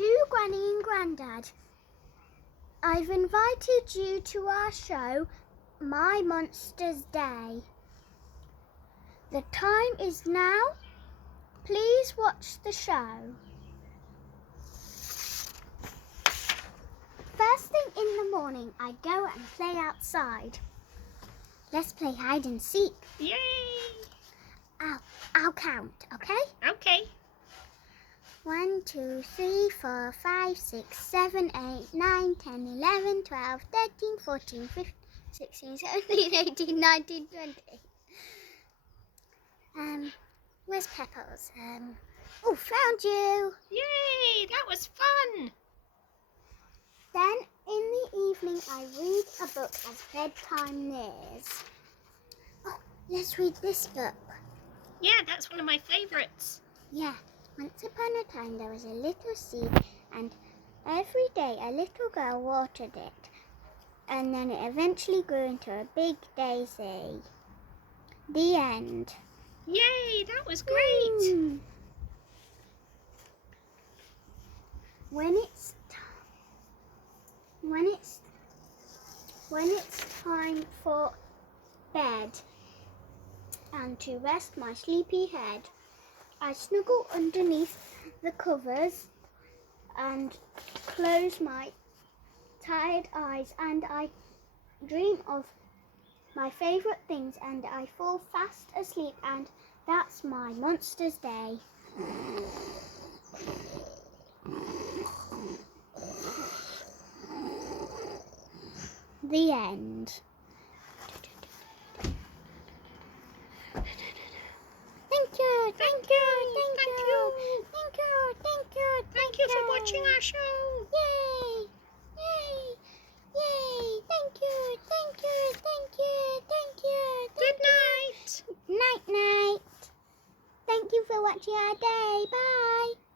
To Granny and Grandad, I've invited you to our show, My Monsters Day. The time is now. Please watch the show. First thing in the morning, I go and play outside. Let's play hide and seek. Yay! I'll count, okay? Okay. 1, 2, 3, 4, 5, 6, 7, 8, 9, 10, 11, 12, 13, 14, 15, 16, 17, 18, 19, 20. Where's Pebbles? Oh, found you! Yay! That was fun! Then in the evening I read a book as bedtime nears. Oh, let's read this book. Yeah, that's one of my favourites. Yeah. Once upon a time there was a little seed, and every day a little girl watered it, and then it eventually grew into a big daisy. The end. Yay, that was great! When it's time for bed and to rest my sleepy head, I snuggle underneath the covers and close my tired eyes, and I dream of my favourite things, and I fall fast asleep, and that's my Monsters Day. The end. Thank you for watching our show. Yay! Yay! Yay! Thank you. Good night. Night. Thank you for watching our day. Bye.